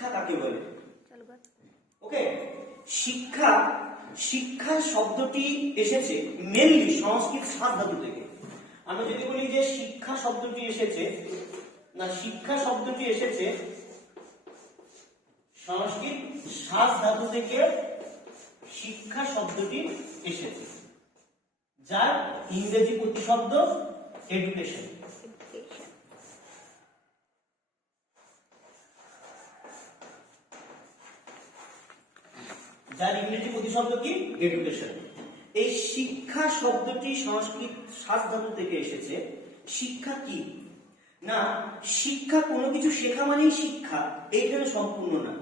শিক্ষা কাকে বলে? ওকে, শিক্ষা শিক্ষা শব্দটি এসেছে মেনলি সংস্কৃত সাত ধাতু থেকে। আমি যদি বলি যে শিক্ষা শব্দটি এসেছে, না, শিক্ষা শব্দটি এসেছে সংস্কৃত সাত ধাতু থেকে। শিক্ষা শব্দটি এসেছে, যার ইংরেজি প্রতিশব্দ এডুকেশন। যার ইংরেজি প্রতিশব্দ কি? এডুকেশন। এই শিক্ষা শব্দটি সংস্কৃত সাত ধাতু থেকে এসেছে। শিক্ষা কি? না, শিক্ষা কোনো কিছু শেখা মানেই শিক্ষা, এইখানে সম্পূর্ণ না।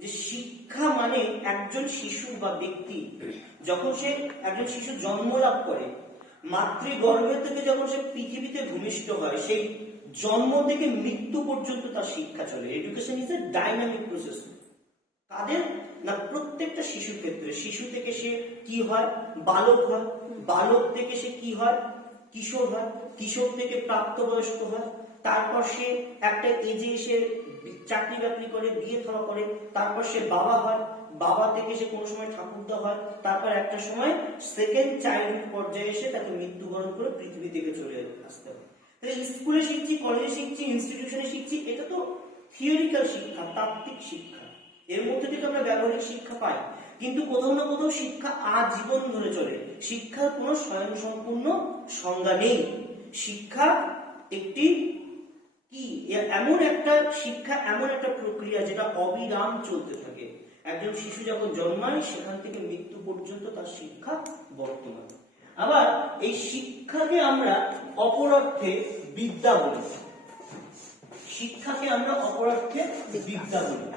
যে শিক্ষা মানে একজন শিশু বা ব্যক্তি যখন সে একজন শিশু জন্ম লাভ করে, মাতৃগর্ভে থেকে যখন সে পৃথিবীতে ভূমিষ্ঠ হয়, সেই জন্ম থেকে মৃত্যু পর্যন্ত তার শিক্ষা চলে। Education is a dynamic process. তাদের না, প্রত্যেকটা শিশুর ক্ষেত্রে শিশু থেকে সে কি হয়? বালক হয়। বালক থেকে সে কি হয়? কিশোর হয়। কিশোর থেকে প্রাপ্তবয়স্ক হয়। তারপর সে একটা এজে এসে চাকরি বাকরি করে, বিয়ে থাওয়া করে। তারপর সে বাবা হয়। বাবা থেকে সে কোনো সময় ঠাকুরদা হয়। তারপর একটা সময় সেকেন্ড চাইল্ডহুড পর্যায়ে এসে তাকে মৃত্যুবরণ করে পৃথিবী থেকে চলে আসতে হবে। তাহলে স্কুলে শিখছি, কলেজে শিখছি, ইনস্টিটিউশনে শিখছি, এটা তো থিওরিক্যাল শিক্ষা, তাত্ত্বিক শিক্ষা। এর মধ্যে থেকে আমরা ব্যবহারিক শিক্ষা পাই, কিন্তু কোথাও না কোথাও শিক্ষা আজীবন ধরে চলে। শিক্ষার কোনো স্বয়ংসম্পূর্ণ সংজ্ঞা নেই। শিক্ষা একটি কি এমন একটা শিক্ষা, এমন একটা প্রক্রিয়া যেটা অবিরাম চলতে থাকে। একজন শিশু যখন জন্মায় সেখান থেকে মৃত্যু পর্যন্ত তার শিক্ষা বর্তমান। আবার এই শিক্ষাকে আমরা অপর অর্থে বিদ্যা বলি। শিক্ষাকে আমরা অপর অর্থে বিদ্যা বলি।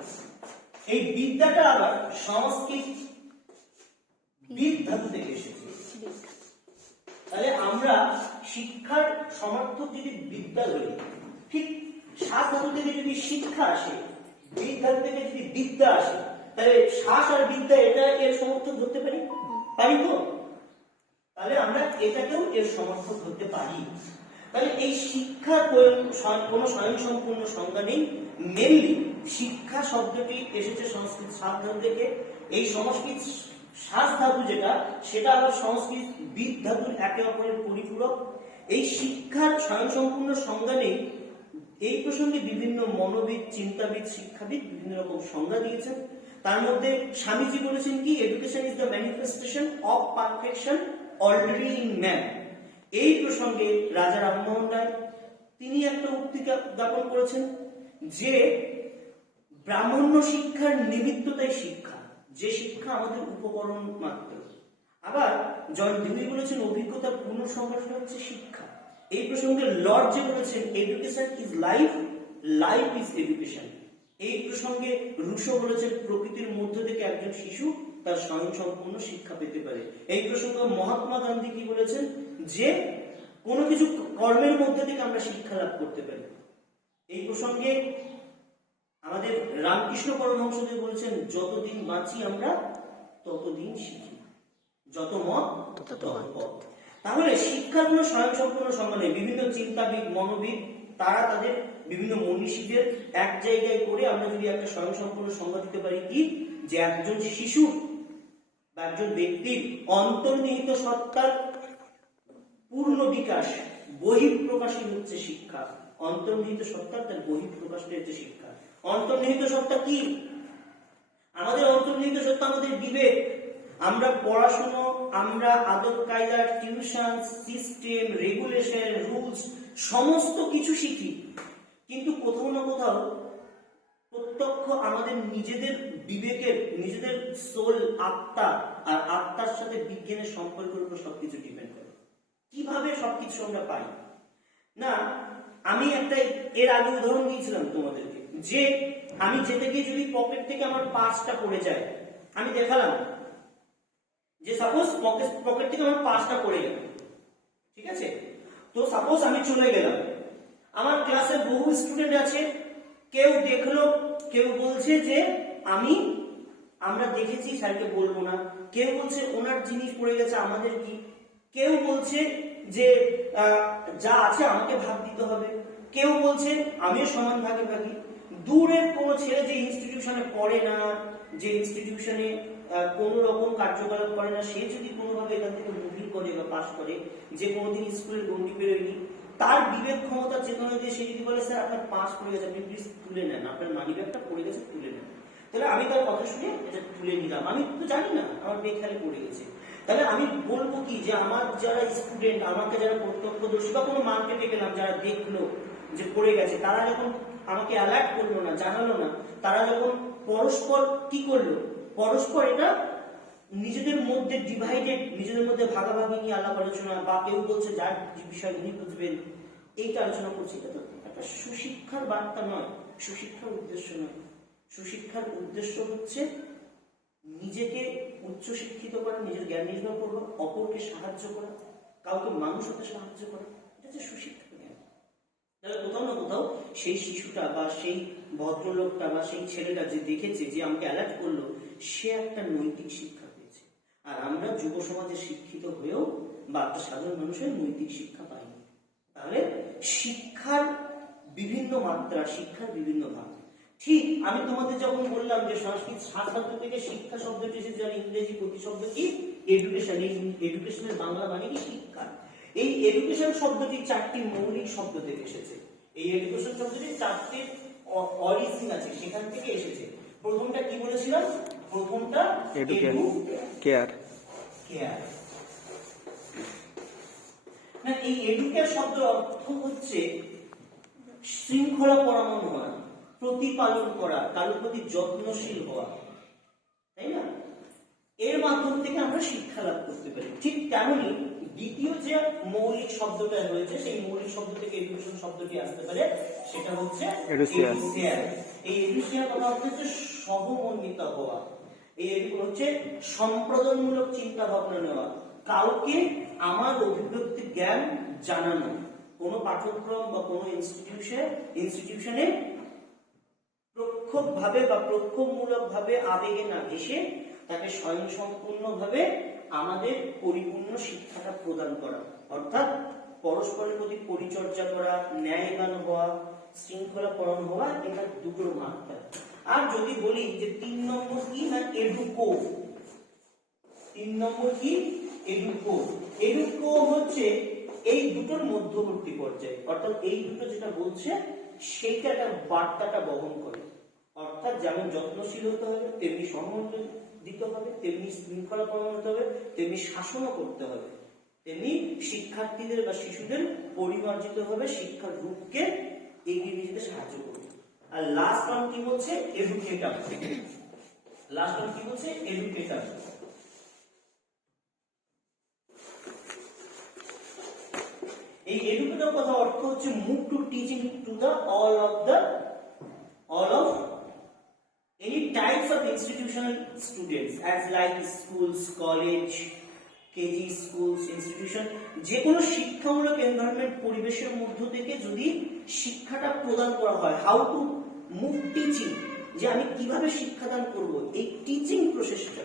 এই বিদ্যাটা আবার সংস্কৃত বিদ ধাতু থেকে এসেছে। তাহলে আমরা শিক্ষার সমর্থক যদি বিদ্যা ধরি, ঠিক সাত ধাতু থেকে যদি শিক্ষা আসে, বিদ ধাতু থেকে যদি বিদ্যা আসে, তাহলে শ্বাস আর বিদ্যা এটা এর সমর্থক ধরতে পারি তো? তাহলে আমরা এটাকেও এর সমর্থক ধরতে পারি। তাহলে এই শিক্ষার কোনো স্বয়ংসম্পূর্ণ সংজ্ঞা নেই। মেনলি শিক্ষা শব্দটি এসেছে সংস্কৃত সাত ধাতু থেকে। এই সংস্কৃত সাত ধাতু যেটা, সেটা আবার সংস্কৃত বিদ ধাতুর একে অপরের পরিপূরক। এই শিক্ষার স্বয়ংসম্পূর্ণ সংজ্ঞা নেই। এই প্রসঙ্গে বিভিন্ন মনোবিদ, চিন্তাবিদ, শিক্ষাবিদ বিভিন্ন রকম সংজ্ঞা দিয়েছেন। তার মধ্যে স্বামীজি বলেছেন কি? Education is the manifestation of perfection already in man. এই প্রসঙ্গে রাজা রামমোহন রায় তিনি একটা উক্তি জ্ঞাপন করেছেন যে ব্রাহ্মণ্য শিক্ষার নিমিত্ততাই শিক্ষা, যে শিক্ষা আমাদের উপকরণ মাত্র। আবার জন ডিউই বলেছেন অভিজ্ঞতা পূর্ণ সংগঠন হচ্ছে শিক্ষা। এই প্রসঙ্গে লর্ড যে বলেছেন education is life, life is education. এই প্রসঙ্গে রুশো বলেছেন প্রকৃতির মধ্য থেকে একজন শিশু তার স্বয়ংসম্পূর্ণ শিক্ষা পেতে পারে। এই প্রসঙ্গে মহাত্মা গান্ধী কি বলেছেন? যে কোনো কিছু কর্মের মধ্যে থেকে আমরা শিক্ষা লাভ করতে পারি। এই প্রসঙ্গে আমাদের রামকৃষ্ণ পরমহংসদেব বলেছেন যতদিন বাঁচি আমরা ততদিন শিখি, যত মত তত পথ। তাহলে শিক্ষার কোনো স্বয়ংসম্পূর্ণ সংজ্ঞা নেই। বিভিন্ন চিন্তাবিদ, মনোবিদ তারা তাদের বিভিন্ন মনীষীদের এক জায়গায় করে আমরা যদি একটা স্বয়ংসম্পূর্ণ সংজ্ঞা দিতে পারি কি? যে একজন শিশু বা একজন ব্যক্তির অন্তর্নিহিত সত্তার পূর্ণ বিকাশ, বহিঃপ্রকাশই হচ্ছে শিক্ষা। অন্তর্নিহিত সত্তা, তার বহিঃপ্রকাশটা হচ্ছে শিক্ষা। অন্তর্নিহিত সত্তা কি? আমাদের অন্তর্নিহিত সত্তা আমাদের বিবেক। আমরা পড়াশোনা, আমরা আদব কায়দা, টিউশন, সিস্টেম, রেগুলেশন, রুলস সমস্ত কিছু শিখি, কিন্তু কোথাও না কোথাও প্রত্যক্ষ আমাদের নিজেদের বিবেকের, নিজেদের সোল, আত্মা, আর আত্মার সাথে বিজ্ঞানের সম্পর্কের উপর সবকিছু ডিপেন্ড করে। কিভাবে সবকিছু আমরা পাই না? আমি একটা এর আগে উদাহরণ দিয়েছিলাম তোমাদেরকে, যে আমি যেতে গিয়ে যদি পকেট থেকে আমার পার্সটা পড়ে যায়, আমি দেখালাম যে সাপোজ পকেট থেকে আমার পার্সটা পড়ে গেল, ঠিক আছে? তো সাপোজ আমি চলে গেলাম, আমার ক্লাসে বহু স্টুডেন্ট আছে, কেউ দেখলো, কেউ বলছে যে আমরা দেখেছি, স্যারকে বলবো না। কেউ বলছে ওনার জিনিস পড়ে গেছে, আমাদের কি? কেউ বলছে যে যা আছে আমাকে ভাগ দিতে হবে। কেউ বলছে আমিও সমান ভাগে ভাগি। দূরের কোনো ছেলে যে ইনস্টিটিউশন পড়ে না, যে ইনস্টিটিউশনে কোনো রকম কার্যকলাপ করে না, সে যদি কোনোভাবে এখান থেকে মুভি করে বা পাস করে, যে কোনোদিন স্কুলের গণ্ডি বেরোয়নি, তার বিবেক ক্ষমতা চেতনা দিয়ে সে যদি বলে স্যার আপনার পাস পড়ে গেছে, আপনি প্লিজ তুলে নেন, আপনার মানি ব্যাগটা পড়ে গেছে তুলে নেন, তাহলে আমি তার কথা শুনে এটা তুলে নিলাম, আমি তো জানি না আমার বেখেয়ালে পড়ে গেছে। তাহলে আমি বলবো কি যে আমার যারা স্টুডেন্ট, আমাকে যারা প্রত্যক্ষদর্শী বা কোনো মার্কেটে গেলাম যারা দেখলো যে পড়ে গেছে, তারা যখন আমাকে অ্যালার্ট করলো না, জানালো না, তারা যখন পরস্পর কি করলো, পরস্পর এটা নিজেদের মধ্যে ডিভাইডেড, নিজেদের মধ্যে ভাগাভাগি নিয়ে আলাপ আলোচনা, বা কেউ বলছে যার বিষয় উনি বুঝবেন, এইটা আলোচনা করছি। এটা তো একটা সুশিক্ষার বার্তা নয়, সুশিক্ষার উদ্দেশ্য নয়। সুশিক্ষার উদ্দেশ্য হচ্ছে নিজেকে উচ্চশিক্ষিত করা, নিজের জ্ঞান নির্ভর করবা, অপরকে সাহায্য করা, কাউকে মানুষ হতে সাহায্য করা, এটা হচ্ছে সুশিক্ষা জ্ঞান। তাহলে কোথাও না কোথাও সেই শিশুটা বা সেই ভদ্রলোকটা বা সেই ছেলেটা যে দেখেছে, যে আমাকে অ্যালার্ট করলো, সে একটা নৈতিক শিক্ষা পেয়েছে। আর আমরা যুব সমাজে শিক্ষিত হয়েও বা একটা সাধারণ মানুষের নৈতিক শিক্ষা পাইনি। তাহলে শিক্ষার বিভিন্ন মাত্রা, শিক্ষার বিভিন্ন ভাগ। ঠিক আমি তোমাদের যখন বললাম যে সংস্কৃত শব্দ থেকে শিক্ষা শব্দটি এসেছে, আর ইংরেজি প্রতিশব্দ কি এডুকেশন, এই এডুকেশনের বাংলা মানে কি শিক্ষা। এই এডুকেশন শব্দটি চারটি মৌলিক শব্দ থেকে এসেছে। এই এডুকেশন শব্দটি চারটি অরিজিন আছে, সেখান থেকে এসেছে। প্রথমটা কি বলেছিলাম? প্রথমটা কেয়ার। না, এই এডুকেয়ার শব্দের অর্থ হচ্ছে শৃঙ্খলা পরায়ণ হওয়া, প্রতিপালন করা, কারোর প্রতি যত্নশীল হওয়া, তাই না? এর মাধ্যম থেকে আমরা শিক্ষা লাভ করতে পারি। ঠিক তেমনই দ্বিতীয় যে মৌলিক শব্দটা রয়েছে, সেই মৌলিক শব্দ থেকে এডুকেশন শব্দটি আসতে পারে, সেটা হচ্ছে এডুসিয়ার। এই এডুসিয়ার কথা হচ্ছে সহমর্মিতা হওয়া, এই হচ্ছে সম্প্রদানমূলক চিন্তা ভাবনা নেওয়া, কাউকে আমার অভিব্যক্তি জ্ঞান জানানো, কোনো পাঠ্যক্রম বা কোনো ইনস্টিটিউশনে প্রক্ষোভভাবে বা প্রক্ষোভমূলকভাবে আবেগে না ভেসে তাকে স্বয়ংসম্পূর্ণভাবে আমাদের পরিপূর্ণ শিক্ষাটা প্রদান করা, অর্থাৎ পরস্পরের প্রতি পরিচর্যা করা, ন্যায়বান হওয়া, শৃঙ্খলা পরায়ণ হওয়া, এটা দুটোর মাত্রা। আর যদি বলি যে 3 নম্বর কি, না এডুকো। 3 নম্বর কি? এডুকো। এডুকো হচ্ছে এই দুটোর মধ্যবর্তী পর্যায়ে, অর্থাৎ এই দুটো যেটা বলছে সেইটা একটা বার্তাটা বহন করে। অর্থাৎ যেমন যত্নশীল হতে হবে, তেমনি সম্মান দিতে হবে, তেমনি শৃঙ্খলা পরায়ণ হতে হবে, তেমনি শাসনও করতে হবে, তেমনি শিক্ষার্থীদের বা শিশুদের পরিমার্জিত হবে শিক্ষার রূপকে এগিয়ে নিয়ে যেতে সাহায্য করবে। আর লাস্ট ওয়ান কি বলছে? এডুকেটর। লাস্ট ওয়ান কি বলছে? এডুকেটর। এই এডুকেটর কথা অর্থ হচ্ছে move to teaching to the all of any types of institutional students as like schools, college, KG schools, institution, যে কোনো শিক্ষামূলক এনভায়রনমেন্ট পরিবেশের মধ্য থেকে যদি শিক্ষাটা প্রদান করা হয়, হাউ টু মুভ টিচিং, যে আমি কিভাবে শিক্ষাদান করব, এই টিচিং প্রসেসটা,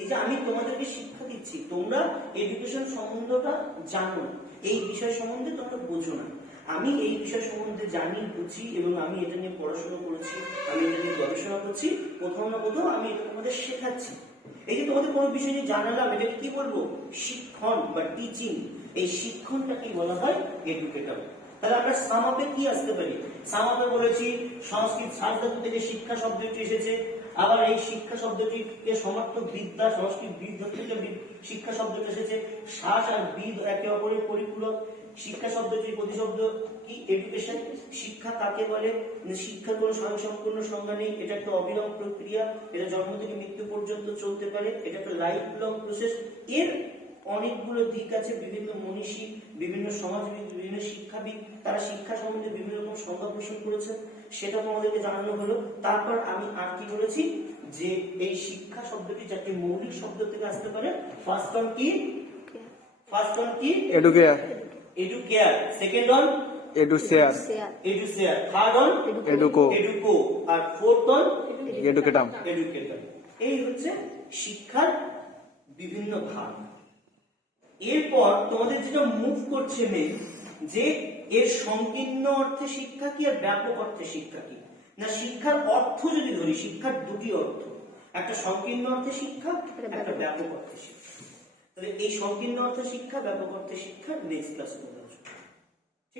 এই যে আমি তোমাদেরকে শিক্ষা দিচ্ছি, তোমরা এডুকেশন সম্বন্ধটা জানো, এই বিষয় সম্বন্ধে তোমরা বোঝো না, আমি এই বিষয় সম্বন্ধে জানি, বুঝি, এবং আমি এটা নিয়ে পড়াশোনা করেছি, আমি এটা নিয়ে গবেষণা করছি, কোথাও না কোথাও আমি এটা তোমাদের শেখাচ্ছি। এই যে তোমাদের কোনো বিষয় নিয়ে জানালাম, এটাকে কি বলবো? শিক্ষণ বা টিচিং। এই শিক্ষণটাকে বলা হয় এডুকেটর। তাহলে আমরা সামাপে কি আসতে পারি? সামাপে বলেছি সংস্কৃত ধাতু থেকে শিক্ষা শব্দটি এসেছে। আবার এই শিক্ষা শব্দটিকে সমার্থক বিদ্যা, সংস্কৃত বিদ্যা থেকে শিক্ষা শব্দটি এসেছে। শ্বাস আর বিদ একে অপরের পরিপূরক। শিক্ষা শব্দটির প্রতিশব্দ কি? এডুকেশন। শিক্ষা কাকে বলে? শিক্ষার কোনো স্বয়ংসম্পূর্ণ সংজ্ঞা নেই, এটা একটা অবিরাম প্রক্রিয়া, এটা জন্ম থেকে মৃত্যু পর্যন্ত চলতে পারে, এটা একটা লাইফ লং প্রসেস। এর অনেকগুলো দিক আছে, বিভিন্ন মনীষী, বিভিন্ন সমাজবিদ, বিভিন্ন শিক্ষাবিদ, তারা শিক্ষা সম্বন্ধে বিভিন্ন রকম সংজ্ঞা পোষণ করেছে, সেটা আমাদেরকে জানানো হলো। তারপর আমি আর কি বলেছি, যে এই শিক্ষা শব্দটি চারটি মৌলিক শব্দ থেকে আসতে পারে। ফার্স্ট ওয়ান কি? Educare. Second one educere. Third one educo. আর ফোর্থ ওয়ান এডুকেটর। এই হচ্ছে শিক্ষার বিভিন্ন ভাগ। এরপর তোমাদের যেটা মুভ করছে মেন, যে এর সংকীর্ণ অর্থে শিক্ষা কি আর ব্যাপক অর্থে শিক্ষা কি। না শিক্ষার অর্থ যদি ধরি, শিক্ষার দুটি অর্থ, একটা সংকীর্ণ অর্থে শিক্ষা, একটা ব্যাপক অর্থে শিক্ষা। তাহলে এই সংকীর্ণ অর্থে শিক্ষা, ব্যাপক অর্থে শিক্ষা নেক্সট ক্লাসে